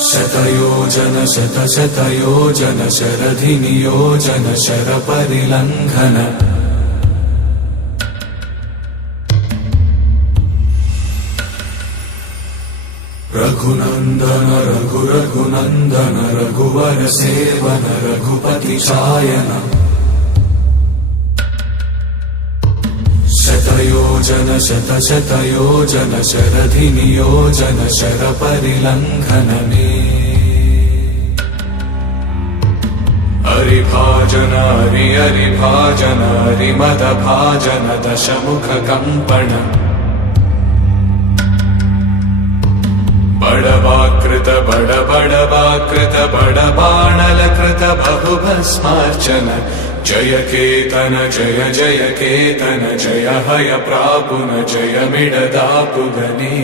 शतयोजन शतशतयोजन शरधिनियोजन शरपरिलङ्घन रघुनन्दन रघुरघुनन्दन रघुवर seven Raghupati चायन शतयोजन शतशतयोजन शरधिनियोजन शरपरिलङ्घनने हरिभाजन हरिभाजन हरिमदभाजन दशमुखकम्पण बड़वाकृत बड़वाकृत बड़बाणलकृत बहुभस्मार्चन जय केतन जय जय केतन जय हय प्रापुन जय मिडदापुगने।